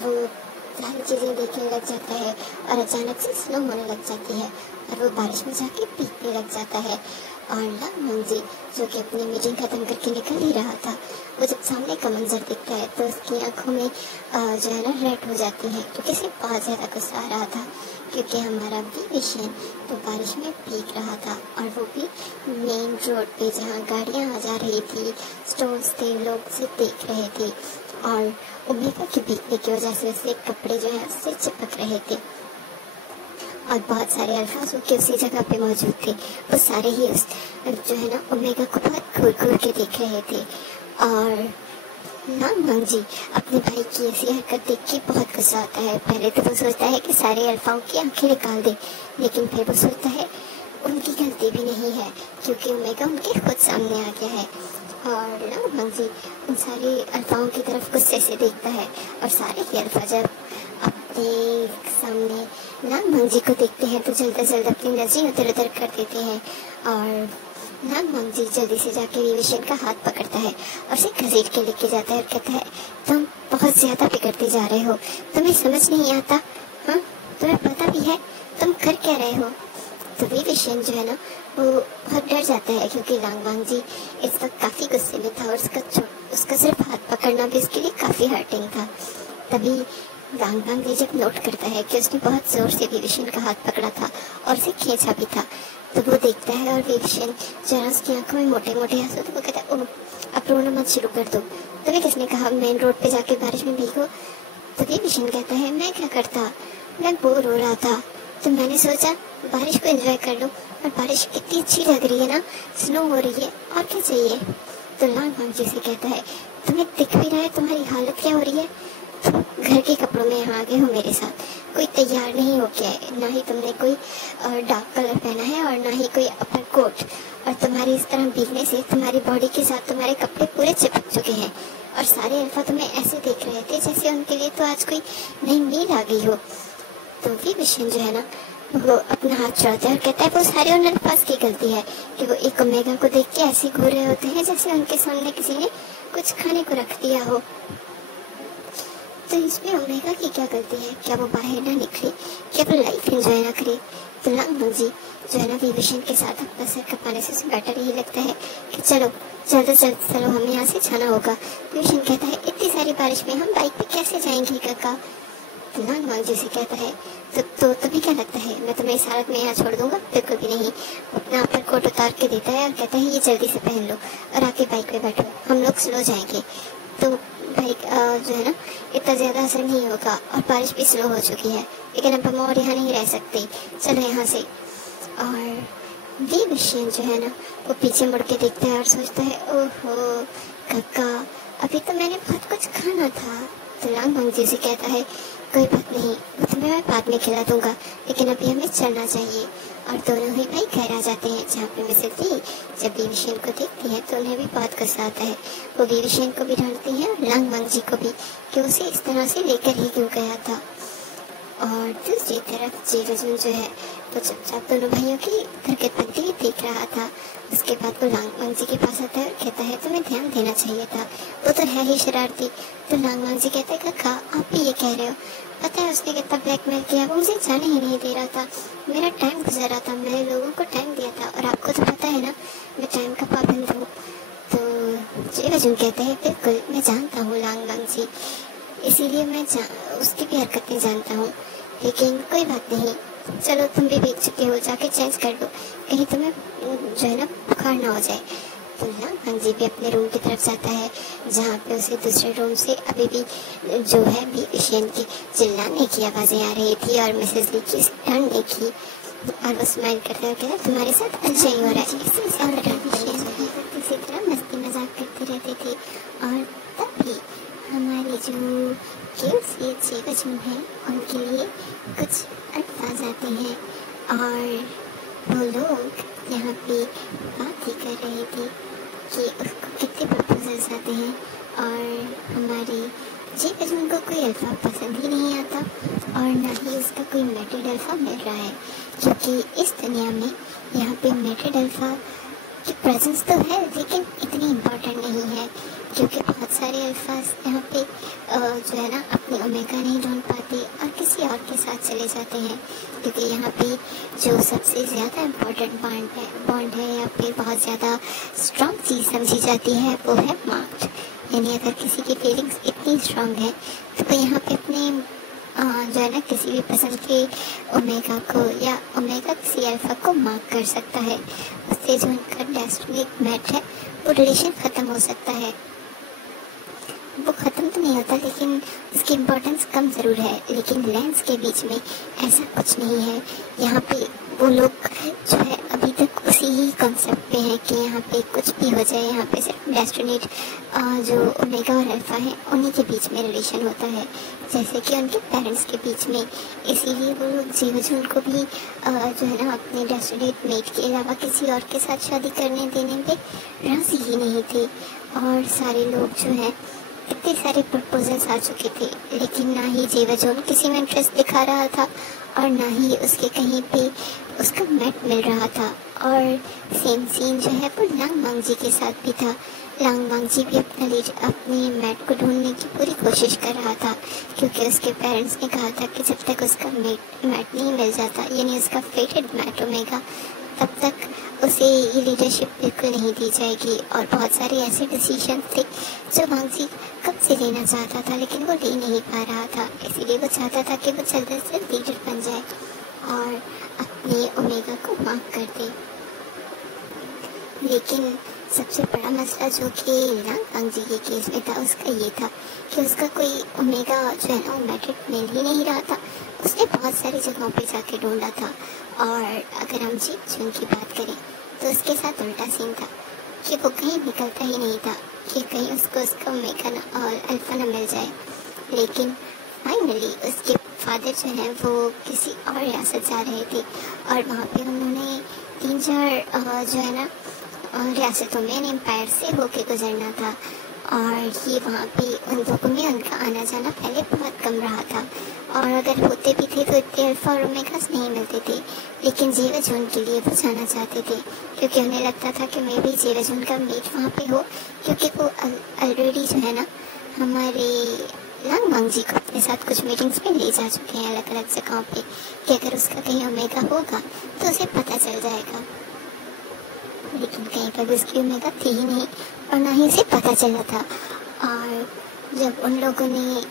वो सारी चीज़ें देखने लग जाता है और अचानक से स्लो होने लग जाती है और वो बारिश में जाके भीगने लग जाता है। और लांग जी जो कि अपनी मीटिंग खत्म करके निकल ही रहा था, वो जब सामने का मंजर दिखता है तो उसकी आंखों में जो है ना रेड हो जाती है, क्योंकि उसे बहुत ज़्यादा गुस्सा आ रहा था, क्योंकि हमारा विविशियन तो बारिश में भीग रहा था और वो भी मेन रोड पे जहाँ गाड़ियाँ आ जा रही थी, स्टोर्स थे, लोग उसे देख रहे थे और ओमेगा के भीगने की वजह से उसके कपड़े जो है उससे चिपक रहे थे और बहुत सारे अल्फाज के उसी जगह पे मौजूद थे। वो सारे ही उस जो है ना ओमेगा को बहुत घूर घूर के देख रहे थे और नागवांग जी अपने भाई की ऐसी हरकत देख के बहुत गुस्सा आता है। पहले तो वो सोचता है कि सारे अल्फाओं की आंखें निकाल दे, लेकिन फिर वो सोचता है उनकी गलती भी नहीं है क्योंकि ओमेगा उनके खुद सामने आ गया है। और नागवांग जी उन सारे अल्फाओं की तरफ गुस्से से देखता है और सारे ही अल्फा जब अपने सामने नागवांग जी को देखते हैं तो जल्द से जल्द अपनी नजरें उधर उधर कर देते हैं। और नागवांग जी जल्दी से जाके विविशन का हाथ पकड़ता है और उसे घसीट के लेके जाता है और कहता है तुम बहुत ज्यादा बिगड़ते जा रहे हो, तुम्हें समझ नहीं आता, हाँ तुम्हें पता भी है तुम कर क्या रहे हो। तो विविशन जो है ना वो बहुत डर जाता है क्योंकि नागवांग जी इस वक्त काफी गुस्से में था और उसका सिर्फ हाथ पकड़ना भी उसके लिए काफी हर्टिंग था। तभी नागवांग जी जब नोट करता है कि उसने बहुत जोर से विविशन का हाथ पकड़ा था और उसे खींचा भी था, तो वो देखता है और विविशन जरा उसकी आंखों में मोटे मोटे आंसू, तो वो कहता है ओह अब रोना मत शुरू कर दो, तुम्हें किसने कहा मेन रोड पे जाके बारिश में भीगो। तो विविशन कहता है मैं क्या करता, मैं बोर हो रहा था तो मैंने सोचा बारिश को एंजॉय कर लूं, और बारिश कितनी अच्छी लग रही है ना, स्नो हो रही है, और क्या चाहिए। तो नागवांग जी से कहता है तुम्हें दिख भी रहा है तुम्हारी हालत क्या हो रही है, घर के कपड़ों में यहाँ आ गए हो मेरे साथ, कोई तैयार नहीं हो गया है, ना ही तुमने कोई डार्क कलर पहना है और ना ही कोई अपर कोट, और तुम्हारी इस तरह भीगने से तुम्हारी बॉडी के साथ तुम्हारे कपड़े पूरे चिपक चुके हैं और सारे अल्फा तुम्हें ऐसे देख रहे थे जैसे उनके लिए तो आज कोई नई मील आ गई हो। तो विविशन जो है ना वो अपना हाथ चढ़ाता है और कहता है वो सारे उन अल्फाज की गलती है कि वो एक ओमेगा को देख के ऐसे घूर रहे होते हैं जैसे उनके सामने किसी ने कुछ खाने को रख दिया हो। तो इसमें ओमेगा की क्या गलती है, क्या वो बाहर ना निकले, क्या वो लाइफ एंजॉय ना करे। तो नागवांग जी जो है ना विविशन के साथ अपना सर कपाने से उसे बेटर यही लगता है कि चलो जल्द चलो हमें यहाँ से जाना होगा। विविशन कहता है इतनी सारी बारिश में हम बाइक पे कैसे जाएंगे काका। तो नागवांग जी से कहता है तो तुम्हें क्या लगता है मैं तुम्हें इस हालत में यहाँ छोड़ दूंगा, बिल्कुल भी नहीं। अपना अपर कोट उतार के देता है और कहता है ये जल्दी से पहन लो और आके बाइक पे बैठो, हम लोग स्लो जाएंगे। तो बाइक जो है ना इतना ज्यादा असर नहीं होगा और बारिश भी स्लो हो चुकी है, लेकिन अब हम और यहाँ नहीं रह सकते, चलो यहाँ से। और विविशन जो है ना वो पीछे मुड़ के देखता है और सोचता है ओहो काका अभी तो मैंने बहुत कुछ खाना था। तो नागवांग जी से कहता है कोई बात नहीं, वो तुम्हें मैं बाद में खिला दूंगा, लेकिन अभी हमें चलना चाहिए। और दोनों ही भाई घर आ जाते हैं जहाँ पे मिसेस ली जब विविशन को देखती है तो उन्हें भी बहुत गुस्सा आता है। वो विविशन को भी डांटती है और नागवांग जी को भी कि उसे इस तरह से लेकर ही क्यों गया था। और दूसरी तरफ जीवजन जो है वो चुपचाप दोनों भाइयों की हरकत बनती हुई देख रहा था। उसके बाद वो नागवांग जी के पास आता है और कहता है तुम्हें ध्यान देना चाहिए था, वो तो है ही शरारती। तो नागवांग जी कहते हैं काका आप भी ये कह रहे हो, पता है उसने कितना ब्लैकमेल किया, वो मुझे जाने ही नहीं दे रहा था, मेरा टाइम गुजर रहा था, मैंने लोगों को टाइम दिया था और आपको तो पता है ना मैं टाइम का पाबंद हूँ। तो जीवजन कहते हैं बिल्कुल मैं जानता हूँ नागवांग जी, इसीलिए मैं उसकी भी हरकतें जानता हूँ, लेकिन कोई बात नहीं, चलो तुम भी भीग चुके हो, जाके चेंज कर लो, कहीं तुम्हें जो है ना बुखार ना हो जाए। तो नागवांग जी भी अपने रूम की तरफ जाता है जहाँ पे उसे दूसरे रूम से अभी भी जो है विविशन की चिल्लाने की आवाजें आ रही थी और मिसेस ली की डरने की, और वो स्माइल करते हुए कहते तुम्हारे साथ अच्छा ही हो रहा है। इसी तरह मस्ती मजाक करते रहते थे और तभी हमारे जो जीवजन है उनके लिए कुछ अल्फाज आते हैं और वो लोग यहाँ पे बात ही कर रहे थे कि उसको कितने प्रपोजल्स आते हैं और हमारे जीवजन को कोई अल्फा पसंद ही नहीं आता और ना ही उसका कोई मैटेड अल्फा मिल रहा है, क्योंकि इस दुनिया में यहाँ पे मैटेड अल्फा की प्रेजेंस तो है लेकिन इतनी इम्पोर्टेंट नहीं है, क्योंकि बहुत सारे अल्फाज यहाँ पे जो है ना अपनी ओमेगा नहीं ढूंढ पाते और किसी और के साथ चले जाते हैं, क्योंकि यहाँ पे जो सबसे ज़्यादा इम्पोर्टेंट बॉन्ड है या फिर बहुत ज़्यादा स्ट्रॉन्ग चीज़ समझी जाती है वो है मार्क्ड, यानी अगर किसी की फीलिंग्स इतनी स्ट्रॉन्ग है तो यहाँ पे अपने जो है ना किसी भी पसंद के ओमेगा को या ओमेगा किसी अल्फा को मार्क कर सकता है, उससे जो उनका डेस्टिनी मैच है वो रिलेशन ख़त्म हो सकता है। वो ख़त्म तो नहीं होता लेकिन उसकी इम्पोर्टेंस कम ज़रूर है, लेकिन लेंस के बीच में ऐसा कुछ नहीं है। यहाँ पे वो लोग जो है अभी तक उसी इसी ही कॉन्सेप्ट पे है कि यहाँ पे कुछ भी हो जाए, यहाँ पे सिर्फ डेस्टिनेट जो ओमेगा और अल्फा है उन्हीं के बीच में रिलेशन होता है, जैसे कि उनके पेरेंट्स के बीच में। इसीलिए वो लोग जीवजुन को भी जो है ना अपने डेस्टिनेट मेट के अलावा किसी और के साथ शादी करने देने पे राजी ही नहीं थे। और सारे लोग जो हैं इतने सारे प्रपोजल्स आ चुके थे, लेकिन ना ही जीवजुन किसी में इंटरेस्ट दिखा रहा था और ना ही उसके कहीं पे उसका मैट मिल रहा था। और सेम सीन जो है वो लांग मांगजी के साथ भी था। लांग मांगजी भी अपने मैट को ढूंढने की पूरी कोशिश कर रहा था, क्योंकि उसके पेरेंट्स ने कहा था कि जब तक उसका मैट नहीं मिल जाता, यानी उसका फेटेड मैट ओमेगा, तब तक उसे ये लीडरशिप बिल्कुल नहीं दी जाएगी। और बहुत सारे ऐसे डिसीजन थे जो मांगजी कब से लेना चाहता था, लेकिन वो ले नहीं पा रहा था। इसीलिए वो चाहता था कि वो जल्द से जल्द लीडर बन जाए और अपने ओमेगा को माफ कर दे। लेकिन सबसे बड़ा मसला जो कि लांग मांगजी के केस में था, उसका ये था कि उसका कोई ओमेगा जो है ना मैट्रिक मिल ही नहीं रहा था। उसने बहुत सारी जगहों पे जाके ढूंढा था। और अगर हम जीवजुन की बात करें तो उसके साथ उल्टा सीन था कि वो कहीं निकलता ही नहीं था कि कहीं उसको उसका ओमेगा और अल्फा न मिल जाए। लेकिन फाइनली उसके फादर जो है वो किसी और रियासत जा रहे थे और वहाँ पे उन्होंने 3-4 जो है ना रियासतों में एम्पायर से होके गुजरना था। और ये वहाँ पे उन लोगों में उनका आना जाना पहले बहुत कम रहा था, और अगर होते भी थे तो इतने अल्फा और ओमेगास नहीं मिलते थे। लेकिन जीवजुन के लिए वो जाना चाहते थे, क्योंकि उन्हें लगता था कि मैं भी जीवजुन का मेट वहाँ पे हो, क्योंकि वो ऑलरेडी जो है ना हमारे लांग मांगजी को अपने साथ कुछ मीटिंग्स में ले जा चुके हैं अलग अलग जगहों पे, कि अगर उसका कहीं ओमेगा होगा तो उसे पता चल जाएगा। लेकिन कहीं पर भी उसकी ओमेगा थी ही नहीं और ना ही उसे पता चला था। और जब उन लोगों ने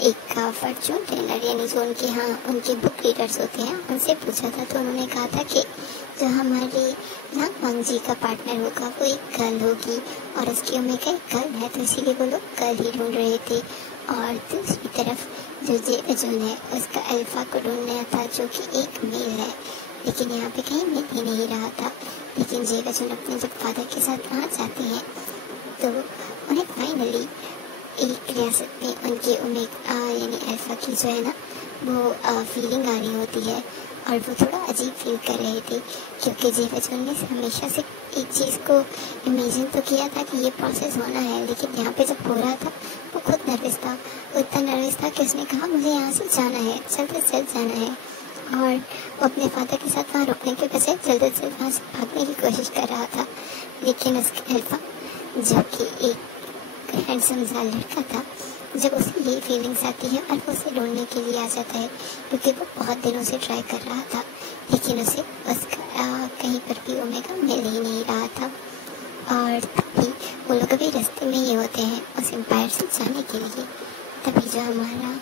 एक फॉर्चून टेलर यानी जो उनके यहाँ उनके बुक रीडर्स होते हैं उनसे पूछा था, तो उन्होंने कहा था कि जो हमारे लांग मांगजी का पार्टनर होगा वो एक गर्ल होगी और उसकी ओमेगा एक गर्ल है, तो इसीलिए वो लोग गर्ल ही ढूंढ रहे थे। और दूसरी तरफ जो जीवजुन है उसका अल्फा को ढूंढना था जो कि एक मेल है, लेकिन यहाँ पे कहीं मिल ही नहीं रहा था। लेकिन जीवजुन अपने जब फादर के साथ वहाँ जाते हैं तो उन्हें फाइनली एक रियासत में उनके ओमेगा यानी अल्फा की जो है ना वो फीलिंग आ रही होती है और वो थोड़ा अजीब फील कर रहे थे, क्योंकि जीवजुन ने हमेशा से एक चीज़ को इमेजिन तो किया था कि ये प्रोसेस होना है, लेकिन यहाँ पे जब हो रहा था वो खुद नर्वस था। वो इतना नर्वस था कि उसने कहा मुझे यहाँ से जाना है, जल्द से जल्द जाना है। और वो अपने फादर के साथ वहाँ रुकने के बजाय जल्द से जल्द वहाँ से भागने की कोशिश कर रहा था। लेकिन उसके अल्फा जो कि एक हैंडसम सा लड़का था, जब उसे ये फीलिंग्स आती है और वो उसे ढूंढने के लिए आ जाता है, क्योंकि वो बहुत दिनों से ट्राई कर रहा था, लेकिन उसे उसका कहीं पर भी ओमेगा मिल ही नहीं रहा था। और तभी वो लोग अभी रास्ते में ही होते हैं उस एम्पायर से जाने के लिए। तभी जो हमारा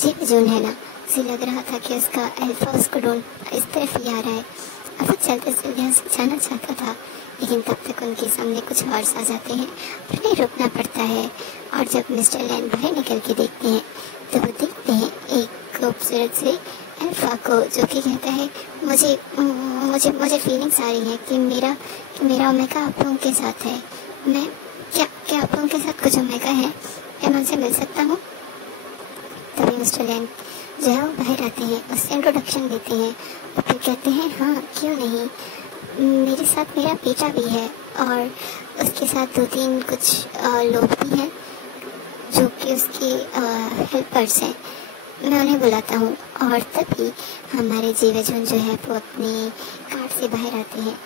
जीवजुन है ना, उसे लग रहा था कि उसका अल्फा उसको ढूंढ इस तरफ ही आ रहा है और वो चलते चलते यहाँ से जाना चाहता था, लेकिन तब तक उनके सामने कुछ हॉर्स आ जाते हैं, उन्हें रुकना पड़ता है। और जब मिस्टर लैन बाहर निकल के देखते हैं तो वो देखते हैं एक खूबसूरत से अल्फा को, जो कि कहता है मुझे मुझे मुझे फीलिंग्स आ रही है कि मेरा ओमेगा आप लोगों के साथ है। मैं क्या आप लोगों के साथ कुछ ओमेगा है, क्या मैं उनसे मिल सकता हूँ? तभी मिस्टर लैन जो है वो बाहर आते हैं, उससे इंट्रोडक्शन देते हैं और फिर कहते हैं हाँ क्यों नहीं, मेरे साथ मेरा बेटा भी है और उसके साथ 2-3 कुछ लोग भी हैं जो कि उसके हेल्पर्स हैं, मैं उन्हें बुलाता हूँ। और तभी हमारे जीवजुन जो है वो अपने कार से बाहर आते हैं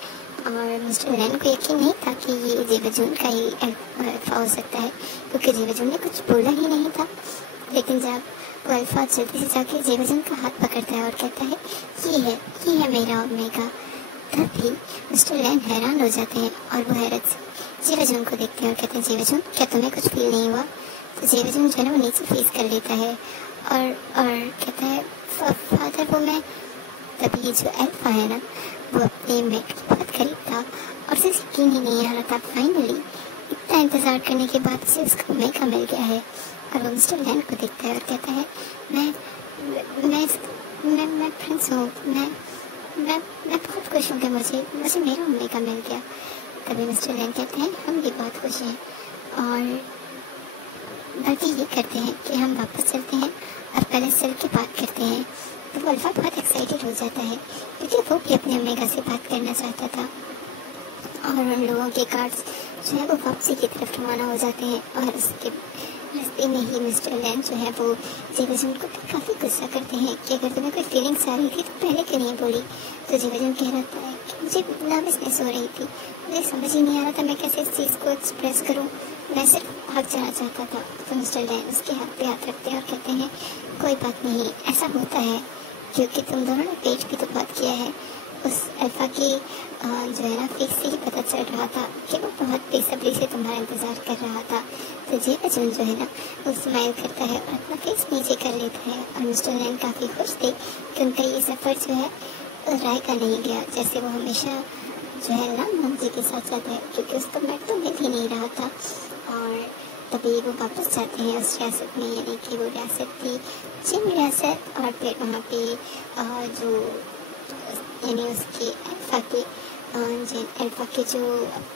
और मिस्टर लैन को यकीन नहीं था कि ये जीवजुन का ही अल्फा हो सकता है, क्योंकि जीवजुन ने कुछ बोला ही नहीं था। लेकिन जब वो अल्फा जल्दी से जाके जीवजुन का हाथ पकड़ता है और कहता है ये है मेरा ओमेगा, तभी मिस्टर लैन हैरान हो जाते हैं और वो हैरत से जीवजुन को देखते हैं और कहते हैं जीवजुन क्या तुम्हें कुछ फील नहीं हुआ? तो जीवजुन जो है वो नीचे फेस कर लेता है और कहता है फादर वो मैं। तभी जो अल्फा है ना वो अपने मेट के बहुत करीब था और उसे यकीन ही नहीं आ रहा था। फाइनली इतना इंतजार करने के बाद उसे उसका ओमेगा मिल गया है और वो मिस्टर लैन को देखता है और कहता है मैं प्रिंस हूँ, मैं बहुत खुश हूँ कि मुझे मेरा ओमेगा मिल गया। तभी मिस्टर लेन कहते हैं हम भी बहुत खुश हैं, और बाकी ये करते हैं कि हम वापस चलते हैं और पैलेस चल के बात करते हैं। तो वो अल्फा बहुत एक्साइटेड हो जाता है क्योंकि वो भी अपने ओमेगा से बात करना चाहता था, और उन लोगों के कार्ड्स जो है वो वापसी की तरफ रवाना हो जाते हैं। और उसके रास्ते में ही मिस्टर लैन जो है वो जेवजन को काफ़ी गुस्सा करते हैं कि अगर तुम्हें कोई फीलिंग्स आ रही थी तो पहले क्यों नहीं बोली। तो जेवजन कह रहा था कि मुझे नर्वसनेस हो रही थी, मुझे समझ ही नहीं आ रहा था मैं कैसे इस चीज़ को एक्सप्रेस करूँ, मैं सिर्फ भाग जाना चाहता था। तो मिस्टर लैन उसके हाथ पे हाथ रखते हैं और कहते हैं कोई बात नहीं, ऐसा होता है क्योंकि तुम दोनों ने पेट भी तो बहुत किया है। उस अल्फा की जो है ना फेस से ही पता चल रहा था कि वो बहुत बेसब्री से तुम्हारा इंतज़ार कर रहा था। तो जेवजन जो है ना वो स्माइल करता है और अपना फेस नीचे कर लेता है, और मिस्टर लैन काफ़ी खुश थे कि उनका ये सफ़र जो है राय का नहीं गया, जैसे वो हमेशा जो है ना मम्मी के साथ जाता है, क्योंकि उसको मैं तो मिल ही नहीं रहा था। और तभी वो वापस जाते हैं उस रियासत में, यानी कि वो रियासत थी जिन रियासत, और फिर वहाँ पे जो यानी उसके अल्फा के जो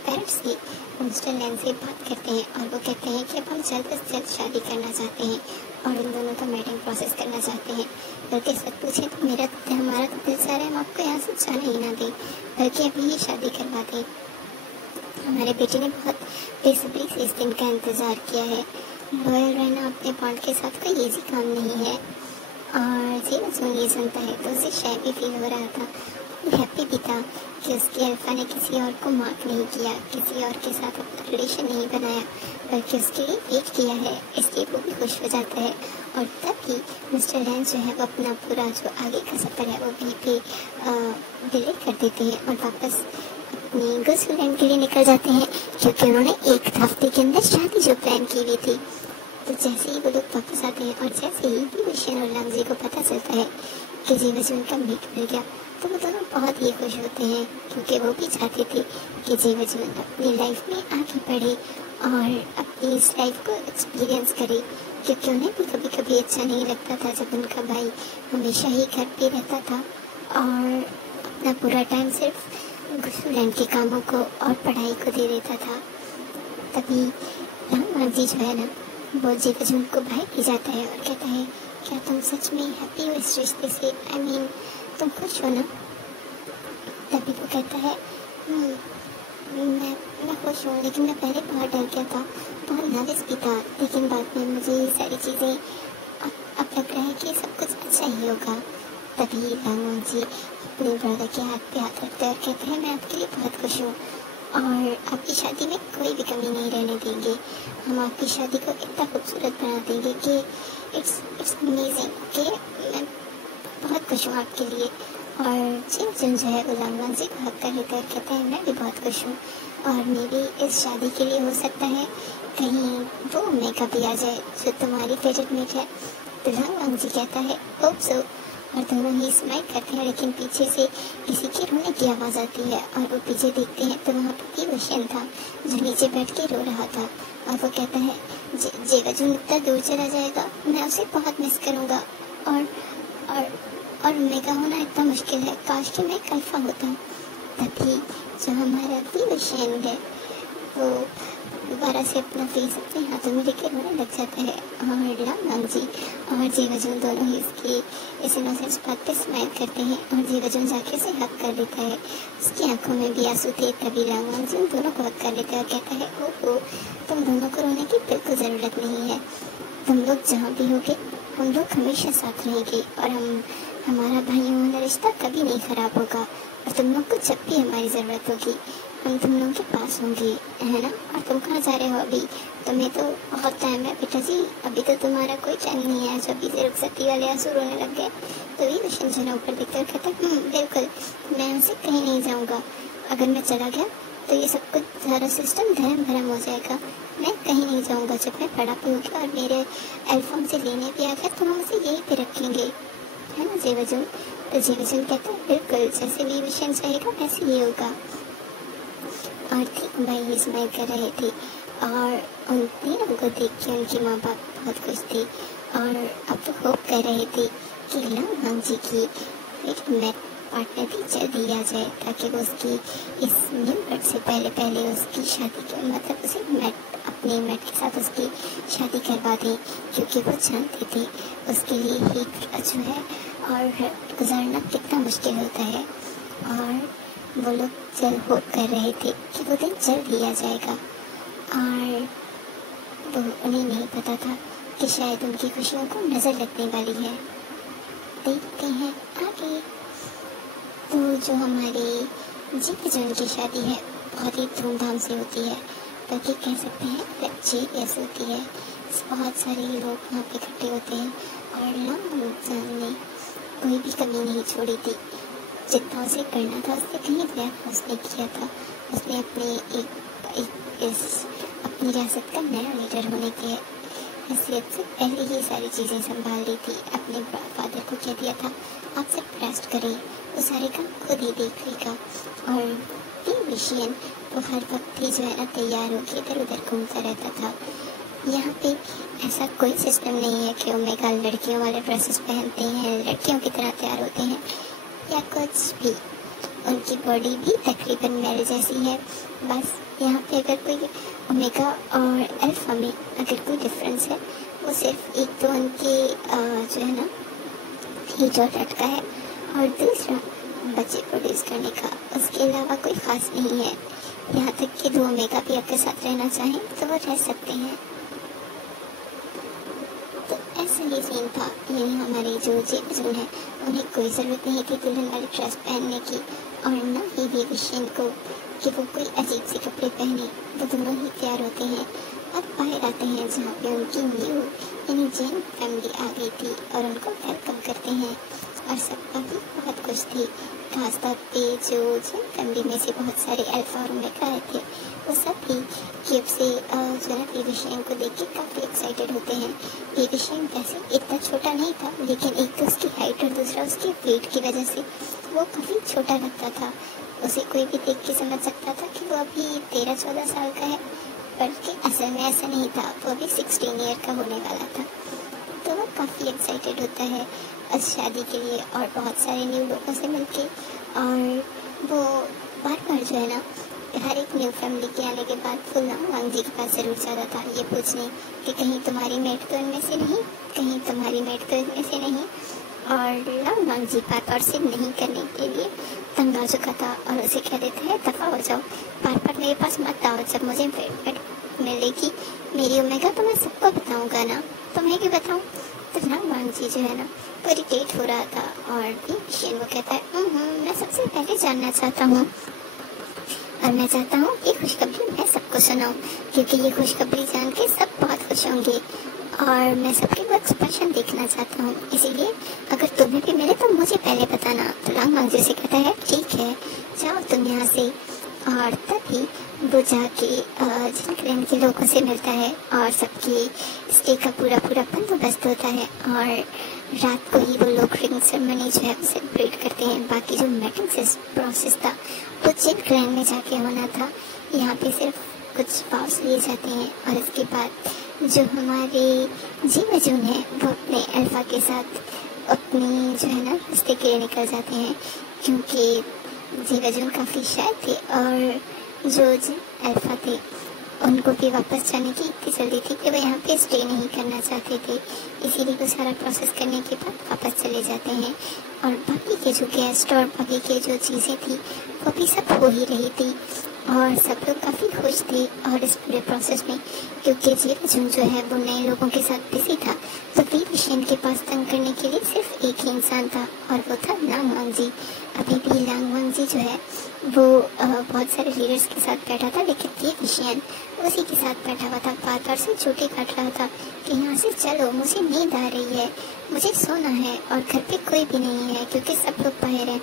पेरेंट्स थे मिस्टर लैन से बात करते हैं, और वो कहते हैं कि अब हम जल्द से जल्द शादी करना चाहते हैं और इन दोनों का मैटिंग प्रोसेस करना चाहते हैं। बल्कि सच पूछे तो हमारा तो दिल चाह रहा है हम आपको यहाँ से जाने ही ना दें, बल्कि अभी ही शादी करवा दें। हमारे बेटे ने बहुत बेसब्री से इस दिन का इंतज़ार किया है। लॉयल रहना अपने बॉन्ड के साथ कोई ईजी काम नहीं है। और जेवजन ये सुनता है तो उसे शायद भी फील हो रहा था, हैप्पी भी था कि उसके अल्फा ने किसी और को मार्क नहीं किया, किसी और के साथ अपना रिलेशन नहीं बनाया, बल्कि उसके लिए वेट किया है, इसलिए वो भी खुश हो जाता है। और तभी मिस्टर लैन जो है वो अपना पूरा जो आगे का सफ़र है वो वहीं पे डिलीट कर देते हैं और वापस अपनी गर्लफ्रेंड के लिए निकल जाते हैं, क्योंकि उन्होंने एक हफ्ते के अंदर शादी जो प्लान की हुई थी। तो जैसे ही वो लोग वापस आते हैं और जैसे ही विवेशन और लांगजी को पता चलता है कि जेवजन का मीट मिल गया, तो वो दोनों बहुत ही खुश होते हैं, क्योंकि वो भी चाहते थे कि जेवजन अपनी लाइफ में आगे बढ़े और अपनी इस लाइफ को एक्सपीरियंस करे, क्योंकि उन्हें भी कभी कभी अच्छा नहीं लगता था जब उनका भाई हमेशा ही घर पे रहता था और अपना पूरा टाइम सिर्फ गुस्सुलैंड के कामों को और पढ़ाई को दे देता था। तभी लांगजी जो है ना वो जेवजन को भाई भी जाता है और कहता है क्या तुम सच में हैप्पी हो इस रिश्ते से, आई मीन तुम खुश हो ना। तभी वो कहता है मैं खुश हूँ, लेकिन मैं पहले बहुत डर गया था, बहुत नर्वस भी था, लेकिन बाद में मुझे ये सारी चीज़ें अब लग रहा है कि सब कुछ अच्छा ही होगा। तभी लांगजी अपने ब्रदर के हाथ पे हाथ रखते हैं और कहते हैं मैं आपके लिए बहुत खुश हूँ और आपकी शादी में कोई भी कमी नहीं रहने देंगे, हम आपकी शादी को इतना खूबसूरत बना देंगे कि इट्स अमेजिंग। ओके, मैं बहुत खुश हूँ आपके लिए। और जेवजन जो है वो लांगजी को हक कर लेकर कहते हैं मैं भी बहुत खुश हूँ और मेरी इस शादी के लिए हो सकता है कहीं वो ओमेगा भी आ जाए जो तुम्हारी फेवरेट मीट है। तो लांगजी कहता है होप सो, और दोनों ही स्माइल करते हैं, लेकिन पीछे से किसी के रोने की आवाज़ आती है और वो पीछे देखते हैं तो वहाँ पर विवेशन था जो नीचे बैठ के रो रहा था, और वो कहता है जेवजन इतना दूर चला जाएगा, मैं उसे बहुत मिस करूँगा और ओमेगा होना इतना मुश्किल है, काश कि मैं एक अल्फा होता। तभी जो हमारा विवेशन है वो दोबारा से अपना फेस अपने हाथों में लेकर रोने लग जाता है, और लांगजी और जेवजन दोनों ही इसकी इस इनोसेंस बात पे स्माइल करते हैं और जेवजन जाके उसे हक कर लेता है, उसकी आंखों में भी आंसू थे। तभी लांगजी उन दोनों को हक कर लेता है और कहता है ओहो तुम दोनों को रोने की बिल्कुल ज़रूरत नहीं है, तुम लोग जहाँ भी होगे हम लोग हमेशा साथ रहेंगे और हमारा भाइयों वाला रिश्ता कभी नहीं खराब होगा, और तुम लोग को जब भी हमारी ज़रूरत होगी हम तुम लोगों के पास होंगे, है ना। और तुम कहाँ जा रहे हो अभी, तुम्हें तो बहुत टाइम है बेटा जी, अभी तो तुम्हारा कोई टाइम नहीं है, जब भी से रुखसती वाले आंसू रोने लग गए। तो ये विशन ऊपर देखकर कहता बिल्कुल मैं उनसे कहीं नहीं जाऊँगा, अगर मैं चला गया तो ये सब कुछ सारा सिस्टम धर्म भरम हो जाएगा, मैं कहीं नहीं जाऊँगा। जब मैं बड़ा भी हो गया और मेरे एल्फॉम से लेने भी आ गया तो हम उसे यहीं पे रखेंगे, है ना जेवजन। तो जेवजन कहता है बिल्कुल जैसे भी विशन चाहेगा वैसे ही होगा। और ठीक भाई स्माइल कर रहे थे और उन तीनों को देख के उनकी माँ बाप बहुत खुश थे और अब वो होप कर रहे थे कि लांगजी की पार्टनर भी जल्दी आ जाए ताकि वो उसकी इस न्यू बर्ड से पहले उसकी शादी के मतलब उसे अपने मेट के साथ उसकी शादी करवा दें, क्योंकि वो जानते थे उसके लिए ही जो है और गुजारना कितना मुश्किल होता है। और वो लोग जल्द होप कर रहे थे कि वो दिन जल्द ही आ जाएगा, और तो उन्हें नहीं पता था कि शायद उनकी खुशियों को नज़र लगने वाली है। देखते हैं आगे। तो जो हमारी जी की शादी है बहुत ही धूमधाम से होती है, बल्कि कह सकते हैं लग्जरियस होती है। बहुत सारे लोग वहाँ पे इकट्ठे होते हैं और रमजान ने कोई भी कमी नहीं छोड़ी थी। जितना उसे करना था उससे कहीं ज़्यादा उसने किया था। उसने अपनी रियासत का नया लीडर होने की हैसियत से पहले ही सारी चीज़ें संभाल ली थी। अपने फादर को कह दिया था आप सब रेस्ट करें, वो सारे काम खुद ही देख लेगा। और विषयन तो हर वक्त ही जो है ना तैयार होकर इधर उधर घूमता रहता था। यहाँ पे ऐसा कोई सिस्टम नहीं है कि ओमेगा लड़कियों वाले ड्रेसेस पहनते हैं, लड़कियों की तरह तैयार होते हैं या कुछ भी। उनकी बॉडी भी तकरीबन मेरे जैसी है। बस यहाँ पे अगर कोई ओमेगा और अल्फा में अगर कोई डिफरेंस है वो सिर्फ एक तो उनके जो है ना हीट और लटका है, और दूसरा बच्चे प्रोड्यूस करने का। उसके अलावा कोई ख़ास नहीं है। यहाँ तक कि दो ओमेगा भी आपके साथ रहना चाहें तो वो रह सकते हैं। तो ऐसा ही सीन था। यानी हमारे जो जेबजून है उन्हें कोई ज़रूरत नहीं थी दुल्हन वाली ड्रेस पहनने की, और न ही विविशियन को कि वो कोई अजीब से कपड़े पहने। वो दोनों ही तैयार होते हैं और बाहर आते हैं जहाँ पे उनकी न्यू यानी जैन फैमिली आ गई थी और उनको वेलकम करते हैं। और सब काफ़ी बहुत खुश थी। खासतौर पे जो जैन फैमिली में से बहुत सारे अल्फा और ओमेगा आए थे वो सब भी क्यूब से जो है विविशियन को देख के काफ़ी एक्साइटेड होते हैं। विविशियन वैसे इतना छोटा नहीं था, लेकिन एक तो उसकी हाइट और दूसरा उसके वेट की वजह से वो काफ़ी छोटा लगता था। उसे कोई भी देख के समझ सकता था कि वो अभी 13-14 साल का है, बल्कि असल में ऐसा नहीं था, वो अभी 16 ईयर का होने वाला था। तो वो काफ़ी एक्साइटेड होता है उस शादी के लिए और बहुत सारे न्यू लोगों से मिलके। और वो बार जो है ना हर एक न्यू फैमिली के आने के बाद वो लांग जी के पास ज़रूर जाता था ये पूछने कि कहीं तुम्हारी मेट तो इनमें से नहीं, कहीं तुम्हारी मेट तो इनमें से नहीं। और लांग जी बात और सिर्फ नहीं करने के लिए तंग आ चुका था और उसे कह देता है दफ़ा हो जाओ, बार मेरे पास मत आओ। जब मुझे मेट मिलेगी मेरी ओमेगा तो मैं सबको बताऊँगा ना, तुम्हें क्यों बताऊँ। तो लांग जी जो है ना वो इरिटेट हो रहा था और भी वो कहता है मैं सबसे पहले जानना चाहता हूँ और मैं चाहता हूँ ये खुशखबरी मैं सबको सुनाऊँ, क्योंकि ये खुशखबरी जान के सब बहुत खुश होंगे और मैं सबके वो एक्सप्रेशन देखना चाहता हूँ। इसीलिए अगर तुम्हें भी मिले तो मुझे पहले बताना। तो लांग जी से कहता है ठीक है जाओ तुम यहाँ से। और तभी वो जाके जिन के लोगों से मिलता है और सबकी स्टे का पूरा बंदोबस्त होता है। और रात को ही वो लोग रिंग सेरेमनी जो है वो सेलिब्रेट करते हैं। बाकी जो मैटिंग प्रोसेस था वो जिन ग्रैंड में जाके होना था, यहाँ पे सिर्फ कुछ पाउस लिए जाते हैं। और इसके बाद जो हमारे जीवजून है वो अपने अल्फा के साथ अपनी जो है ना रिश्ते के लिए निकल जाते हैं, क्योंकि जीवजून काफ़ी शाय थे और जो अल्फा थे उनको भी वापस जाने की इतनी जल्दी थी कि वो यहाँ पे स्टे नहीं करना चाहते थे। इसीलिए वो सारा प्रोसेस करने के बाद वापस चले जाते हैं। और बाकी के जो गेस्ट और बाकी के जो चीज़ें थी वो भी सब हो ही रही थी और सब लोग काफ़ी खुश थे। और इस पूरे प्रोसेस में क्योंकि जीवजून जो है वो नए लोगों के साथ बिजी था, तो विविशियन के पास तंग करने के लिए सिर्फ एक ही इंसान था और वो था लांग जी। अभी भी लांग जी जो है वो बहुत सारे लीडर्स के साथ बैठा था, लेकिन विविशियन उसी के साथ बैठा हुआ था। बात और से छोटे काट रहा था कि यहाँ से चलो, मुझे नींद आ रही है, मुझे सोना है और घर पे कोई भी नहीं है क्योंकि सब लोग बाहर हैं।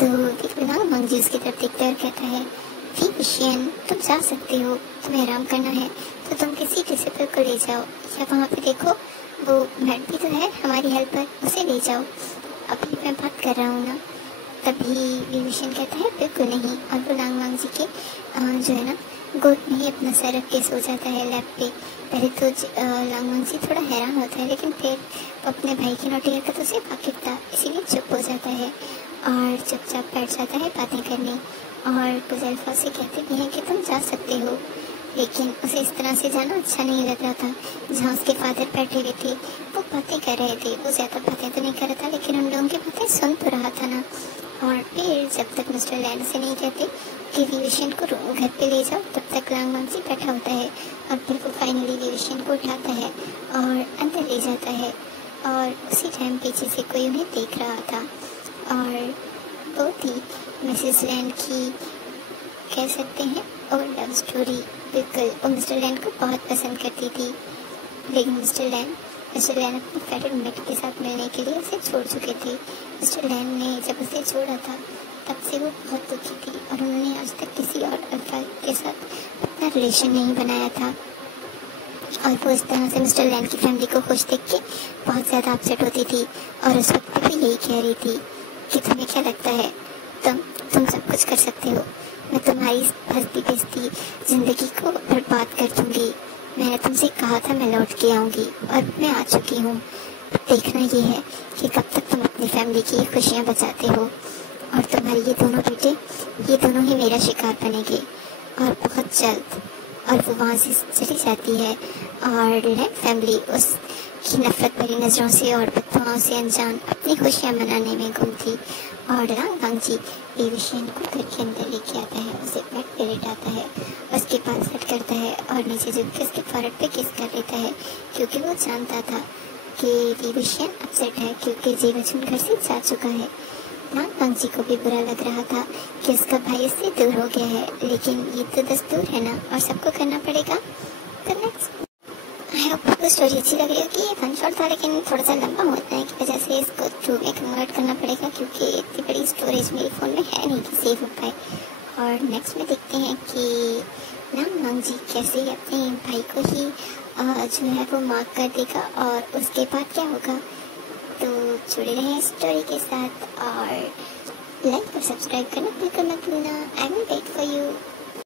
तो लांग जी उसकी तरफ देखता है और कहता है विविशियन तुम जा सकते हो, तुम्हें आराम करना है तो तुम किसी डिसिपल को ले जाओ, या वहाँ पे देखो वो मैट भी तो है हमारी हेल्पर, उसे ले जाओ, अभी मैं बात कर रहा हूँ ना। तभी विविशियन कहता है बिल्कुल नहीं। और वो लांग जी के जो है ना गोद में ही अपना सर रख के सो जाता है लैप पे। पहले तो लांगमंगजी थोड़ा हैरान होता है, लेकिन फिर अपने भाई की नोटी हरकतों से वाकिफ था, इसीलिए चुप हो जाता है और चुपचाप बैठ जाता है बातें करने। और गुजैफा से कहते भी हैं कि तुम जा सकते हो, लेकिन उसे इस तरह से जाना अच्छा नहीं लग रहा था। जहाँ उसके फादर बैठे हुए थे वो बातें कर रहे थे, वो ज़्यादा बातें तो नहीं कर रहा था, लेकिन उन लोगों की बातें सुन तो रहा था ना। और फिर जब तक मिस्टर लैंड से नहीं कहते कि विविशन को घर पे ले जाओ, तब तक लांगमंगजी बैठा होता है। और फिर वो फाइनली विविशन को उठाता है और अंदर ले जाता है, और उसी टाइम पीछे से कोई उन्हें देख रहा था। और वो थी मिसेस लैंड की, कह सकते हैं, और लव स्टोरी। बिल्कुल, वो मिस्टर लैंड को बहुत पसंद करती थी, लेकिन मिस्टर लैंड अपने फेडरल मेट के साथ मिलने के लिए उसे छोड़ चुके थे। मिस्टर लैंड ने जब उसे छोड़ा था तब से वो बहुत दुखी थी, और उन्होंने आज तक किसी और अल्फा के साथ अपना रिलेशन नहीं बनाया था। और वो इस तरह से मिस्टर लैंड की फैमिली को खुश देख के बहुत ज़्यादा अपसेट होती थी, और उस वक्त भी यही कह रही थी कि तुम्हें क्या लगता है, तुम सब कुछ कर सकते हो, मैं तुम्हारी हंसती फिरती ज़िंदगी को बर्बाद कर दूंगी। मैंने तुमसे कहा था मैं लौट के आऊँगी, और मैं आ चुकी हूँ। देखना ये है कि कब तक तुम अपनी फैमिली की खुशियाँ बचाते हो, और तुम्हारे ये दोनों बेटे, ये दोनों ही मेरा शिकार बनेंगे, और बहुत जल्द। और वो वहाँ से चली जाती है, और लैंड फैमिली उसकी नफरत भरी नज़रों से और बददुआओं से अनजान अपनी खुशियाँ मनाने में गुम थी। और लांगमंगजी विविशन को घर के अंदर लेके आता है, उसे बेड पे लेटाता है, उसके पास सेट करता है और नीचे झुक के उसके फॉरहेड पे किस कर लेता है, क्योंकि वो जानता था कि विविशन अपसेट है क्योंकि जीवचुन घर से जा चुका है। लांगमंगजी को भी बुरा लग रहा था कि उसका भाई इससे दूर हो गया है, लेकिन ये तो दस्तूर है ना, और सबको करना पड़ेगा। तो नेक्स्ट, आई होप आपको स्टोरी अच्छी लग रही होगी। ये फन शॉट था, लेकिन थोड़ा सा लंबा होने की वजह से इसको 2 में कन्वर्ट करना पड़ेगा, क्योंकि इतनी बड़ी स्टोरेज मेरे फ़ोन में है नहीं कि सेव हो पाए। और नेक्स्ट में देखते हैं कि लांगमंगजी कैसे अपने भाई को ही जो है वो मार्क कर देगा, और उसके बाद क्या होगा। तो जुड़े रहें स्टोरी के साथ, और लाइक और सब्सक्राइब करना बिल्कुल मत भूलना। I will wait for you.